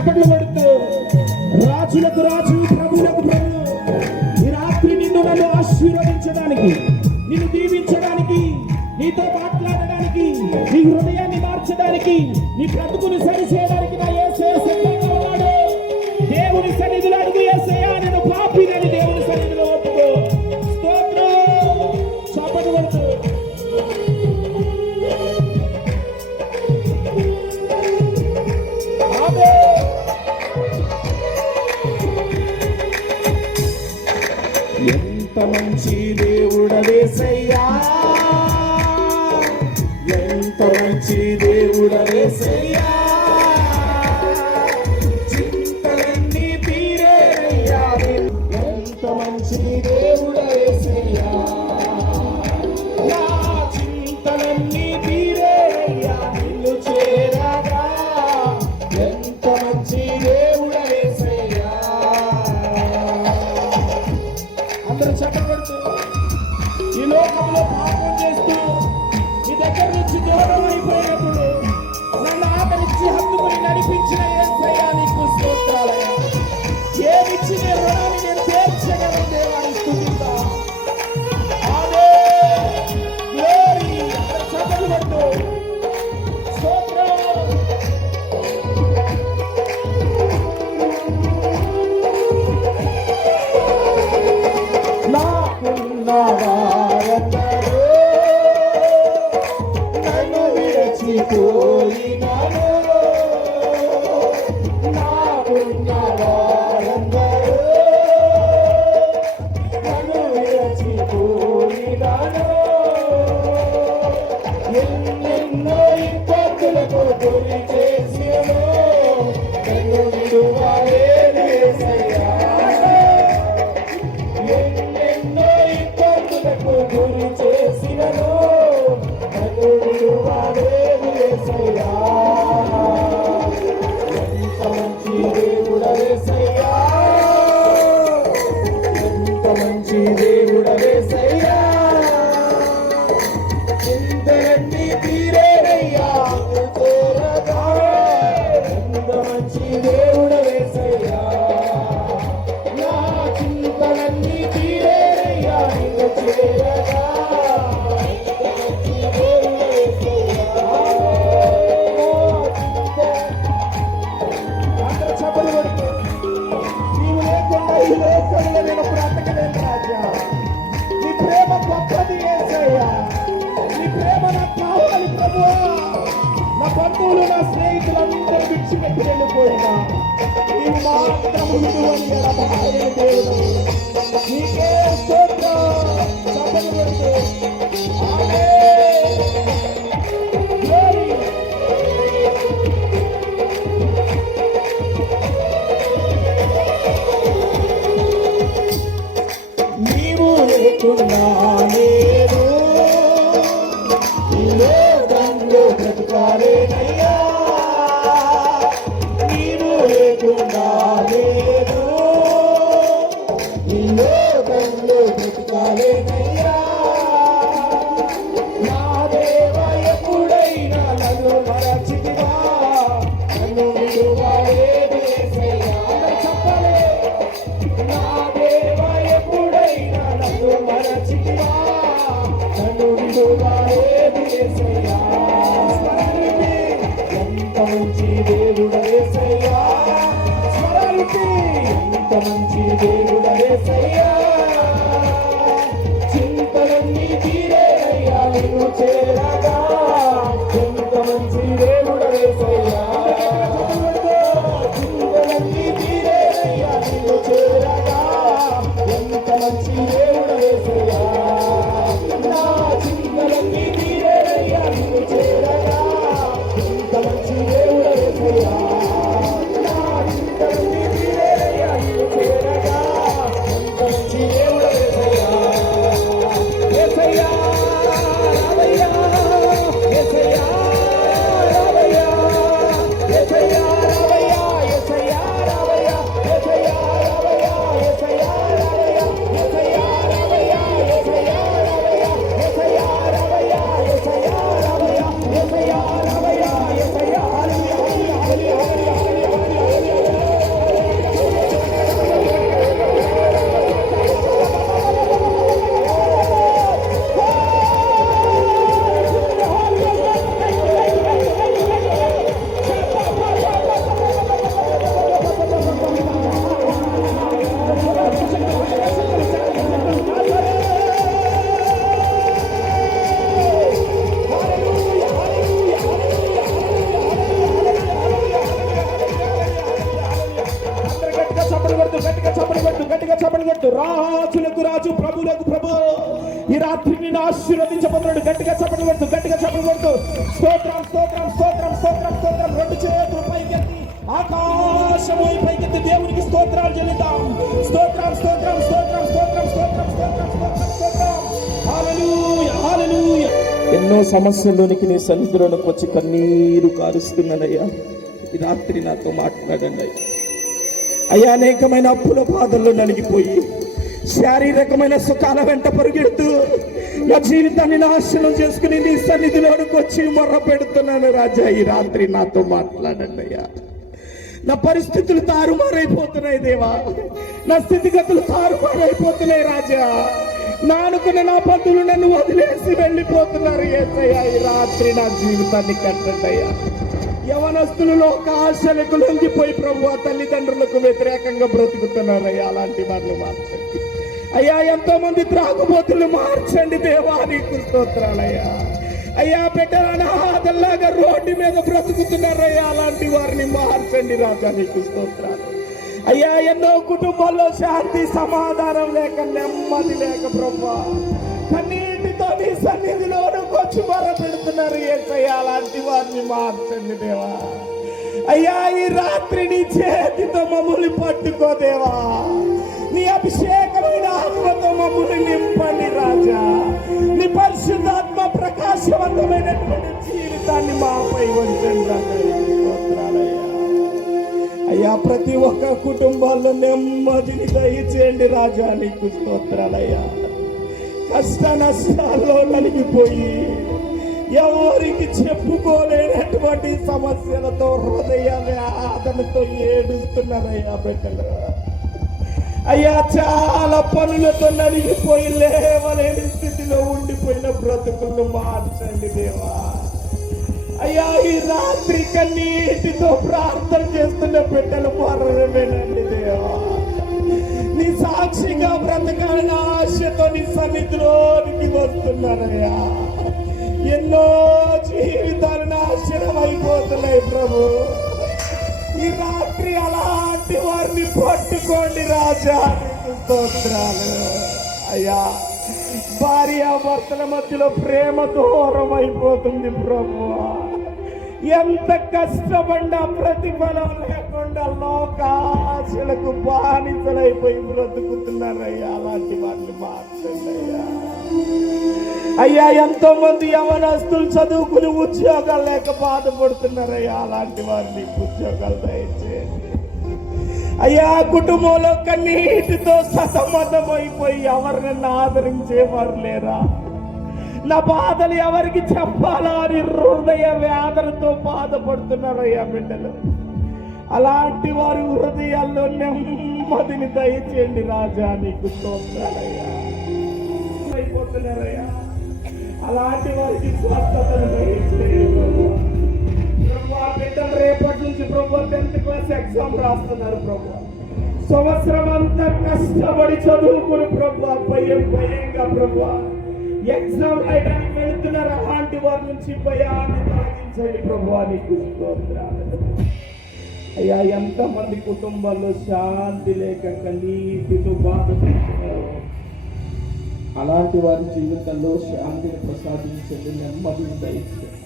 చప్పట్లు కొడుతూ రాజులకు రాజు ప్రభువులకు ప్రభు ఈ రాత్రి నిన్ను నన్ను ఆశీర్వదించడానికి, నిన్ను దీవించడానికి, నీతో మాట్లాడడానికి, నీ హృదయాన్ని మార్చడానికి, నీ బ్రతుకును సరిచేయడానికి నా యేసయ్య సిద్ధంగా ఉన్నాడు. దేవుని సన్నిధిలో అడుగు యేసయ్యా, నేను పాపినని దేవుని సన్నిధిలో ఒప్పుకో. స్తోత్రం. చప్పట్లు కొడుతూ ఎంత మంచి దేవుడవేసయ్యా, ఎంత మంచి దేవుడవేసయ్యా, చింతలన్నీ తీరేయ్యా, ఎంత మంచి దేవుడవేసయ్యా, నా చింతలన్నీ తీరేయ్యా, నిన్ను చేరగా ఎంత మంచి దేవుడవేసయ్యా. అందరూ చెప్పబడుతూ ఈ లోకంలో పాపం చేస్తూ నీ దగ్గర నుంచి దూరం అయిపోయినప్పుడు నన్ను ఆదరించి హత్తుకుని నడిపించిన యేసయ్యా నీకు స్తోత్రాలయ్యా. ఏమిచ్చి నీ రుణాన్ని నేను తీర్చగలను దేవాన్ని స్తుతిస్తా. గ్లోరీ. చెప్పబడుతూ స్తోత్రం. వారందరూ నన్ను విరచిపోయినాను, నాకున్న వారందరూ నన్ను విరచిపోయినాను, ఎన్నెన్నో ఇబ్బందులకు గురి చేసిను, నన్ను విడువలేదు యేసయ్యా, గురి చేసినను, నన్ను విడువలేదు యేసయ్యా. ఎంత మంచి దేవుడవేసయ్యా, ఎంత మంచి దేవుడవేసయ్యా, చింతలన్నీ తీరేయ్యా, చేరగా ఎంత మంచి దేవుడవేసయ్యా, నా చింతలన్నీ తీరేయ్యా, నిన్ను చేరగా నేను బ్రతకలేను రాజా. నీ ప్రేమ గొప్పది యేసయ్యా, నీ ప్రేమ నాకు కావాలి ప్రభువా. నా బంధువులు నా స్నేహితులు అందరూ విడిచిపెట్టి వెళ్ళిపోయినా నీవు మాత్రం విడువని ఎడబాయని దేవుడు. నీకే స్తోత్రం. చప్పట్లు కొడుతూ ఆమేన్. గ్లోరీ. నీవు లేకున్నా నేను ఈ లోకంలో బ్రతుకాలేనయ్యా, నీవు లేకున్నా నేను ఈ లోకంలో బ్రతుకాలేనయ్యా, నా దేవా ఎప్పుడైనా నన్ను మరచితివా, నన్ను విడువలేదు యేసయ్యా. చెప్పలే, నా దేవా ఎప్పుడైనా నన్ను మరచితివా, నన్ను విడువలేదు యేసయ్యా. ఎంత మంచి దేవుడవేసయ్యా, స్మరణి ఎంత మంచి దేవుడవేసయ్యా, చింతలన్నీ తీరేయ్యా, నిన్ను చేరగా ఎంత మంచి దేవుడవేసయ్యా, చింతలన్నీ తీరేయ్యా, నిన్ను చేరగా ఎంత మంచి దేవుడవేసయ్యా, నా చింతలన్నీ తీరేయ్యా, నిన్ను చేరగా ఎంత మంచి దేవుడవేసయ్యా, నా చింతలన్నీ తీరేయ్యా, నిన్ను చేరగా ఎంత మంచి దేవుడవేసయ్యా. యేసయ్యా రామయ్యా, యేసయ్యా రామయ్యా, గట్టిగా చప్పట్లు కొట్టు, గట్టిగా చప్పట్లు కొట్టు. రాజులకు రాజు, ప్రభులకు ప్రభు ఈ రాత్రి నిన్ను ఆశీర్వదించబోతున్నాడు. గట్టిగా చప్పట్లు కొట్టు, గట్టిగా చప్పట్లు కొట్టు. స్తోత్రం స్తోత్రం స్తోత్రం స్తోత్రం స్తోత్రం. రెండు చేతులు పైకెత్తి ఆకాశము పైకెత్తి దేవునికి స్తోత్రాలు చెల్లిద్దాం. స్తోత్రం స్తోత్రం స్తోత్రం స్తోత్రం స్తోత్రం స్తోత్రం స్తోత్రం స్తోత్రం. హల్లెలూయా హల్లెలూయా. ఎన్నో సమస్యల్లోనికి నీ సన్నిధిలోనికి వచ్చి కన్నీరు కారుస్తున్నానయ్యా. ఈ రాత్రి నాతో మాట్లాడండి అయ్యా. అనేకమైన అప్పుల బాధల్లో నలిగిపోయి శారీరకమైన సుఖాల వెంట పరుగెడుతూ నా జీవితాన్ని నాశనం చేసుకుని నీ సన్నిధిలోనికి వచ్చి మొర్ర పెడుతున్నాను రాజా. ఈ రాత్రి నాతో మాట్లాడండి అయ్యా. నా పరిస్థితులు తారుమారైపోతున్నాయి దేవా, నా స్థితిగతులు తారుమారైపోతున్నాయి రాజా. నా అనుకున్న నా బంధువులు నన్ను వదిలేసి వెళ్ళిపోతున్నారు యేసయ్యా. ఈ రాత్రి నా జీవితాన్ని కట్టండి అయ్యా. యవనస్తులు లోక ఆశలకు లొంగిపోయి ప్రభు తల్లిదండ్రులకు వ్యతిరేకంగా బ్రతుకుతున్నారయ్యా. అలాంటి వాళ్ళు మార్చండి అయ్యా. ఎంతో మంది త్రాగుబోతులు మార్చండి దేవా, నీకు స్తోత్రాలయ్యా. అయ్యా పెట్టరానాదల్లాగా రోడ్డు మీద బ్రతుకుతున్నారయ్యా. అలాంటి వారిని మార్చండి రాజా, నీకు స్తోత్రాలు అయ్యా. ఎన్నో కుటుంబాల్లో శాంతి సమాధానం లేక నెమ్మది లేక ప్రభు కన్నీటితో నీ సన్నిధిలోనూ వచ్చి మొర పెడుతున్నారు యేసయ్యా. అలాంటి వారిని మార్చండి దేవా. అయ్యా ఈ రాత్రి నీ చేతితో మమ్మల్ని పట్టుకో దేవా. నీ అభిషేకమైన ఆత్మతో మమ్మల్ని నింపండి రాజా. నీ పరిశుద్ధాత్మ ప్రకాశవంతమైనటువంటి జీవితాన్ని మాపై ఉంచండి రాజా. అయ్యా ప్రతి ఒక్క కుటుంబాల్లో నెమ్మదిని దయచేయండి రాజా, నీకు స్తోత్రాలయ్యా. కష్ట నష్టాల్లో నలిగిపోయి ఎవరికి చెప్పుకోలేనటువంటి సమస్యలతో హృదయ వేదనతో ఏడుస్తున్నారయ్యా బిడ్డలు. అయ్యా చాలా పనులతో నలిగిపోయి లేవలేని స్థితిలో ఉండిపోయిన బ్రతుకులను మార్చండి దేవా. అయ్యా ఈ రాత్రి కన్నీటితో ప్రార్థన చేస్తున్న బిడ్డలు మరణమేనండి దేవా. నీ సాక్షిగా బ్రతకాలని ఆశతో నీ సన్నిధిలోనికి వస్తున్నారయ్యా. ఎన్నో జీవితాలు నాశనం అయిపోతున్నాయి ప్రభు. ఈ రాత్రి అలాంటి వారిని పట్టుకోండి రాజా, నీకు స్తోత్రాలు అయ్యా. భార్య భర్తల మధ్యలో ప్రేమ దూరం అయిపోతుంది ప్రభు. ఎంత కష్టపడినా ప్రతిఫలం లేకుండా లోకాశలకు బానిసలైపోయి బ్రతుకుతున్నారయ్యా. అలాంటి వారిని మార్చండి అయ్యా. అయ్యా ఎంతో మంది యవనస్తులు చదువుకుని ఉద్యోగాలు లేక బాధపడుతున్నారయ్యా. అలాంటి వారిని ఉద్యోగాలు దయచేయండి అయ్యా. కుటుంబంలో కన్నీటితో సతమతమైపోయి ఎవరినన్నా ఆదరించేవారు లేరా? నా బాధలు ఎవరికి చెప్పాలా అని హృదయ వేదనతో బాధపడుతున్నారయ్యా బిడ్డలు. అలాంటి వారి హృదయాల్లో నెమ్మదిని దయచేయండి రాజా, నీకు స్తోత్రాలయ్యా. అయిపోతున్నారయ్యా. అలాంటి వారికి స్వస్థతను దయచేయండి. బిడ్డలు రేపటి నుంచి ప్రభు 10th క్లాస్ ఎగ్జామ్ రాస్తున్నారు ప్రభు. సంవత్సరం అంతా కష్టపడి చదువుకుని ప్రభు భయంగా ప్రభు ఎగ్జామ్ రాయడానికి వెళుతున్నారు. అలాంటి వారి నుంచి భయాన్ని తొలగించండి ప్రభు, నీకు స్తోత్రాలు అయ్యా. ఎంతమంది కుటుంబాల్లో శాంతి లేక కన్నీటితో బాధపడుతున్నారు. అలాంటి వారి జీవితంలో శాంతిని ప్రసాదించండి, నెమ్మదిని దయచేయండి.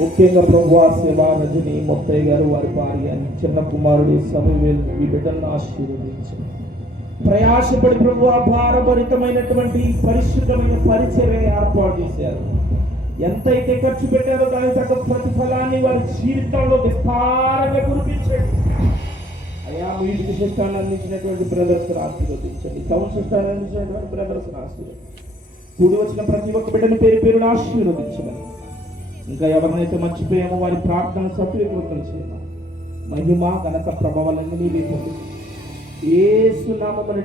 ముఖ్యంగా ప్రభు సేవా రజని ముత్తయ్య గారు, వారి భార్య, చిన్న కుమారుడు సమూయేలు, ఈ బిడ్డలను ఆశీర్వదించండి. ప్రయాసపడి ప్రభు భారభరితమైనటువంటి పరిశుద్ధమైన పరిచర్య ఏర్పాటు చేశారు. ఎంతైతే ఖర్చు పెట్టారో దాని తగ్గ ప్రతిఫలాన్ని వారి జీవితంలో విస్తారంగా కురిపించండి అయ్యా. వీటికి శిష్టాన్ని అందించినటువంటి బ్రదర్స్ ఆశీర్వదించండి. సౌండ్ శిష్టాన్ని అందించినటువంటి బ్రదర్స్ ఆశీర్వదించండి. కూడి వచ్చిన ప్రతి ఒక్క బిడ్డని పేరు పేరును ఆశీర్వదించండి. ఇంకా ఎవరినైతే మర్చిపోయామో వారి ప్రార్థన సఫలీకృతం చేయాలి. మహిమ ఘనత ప్రభావాలన్నీ నీవే పొందుతాయి. యేసు నామమున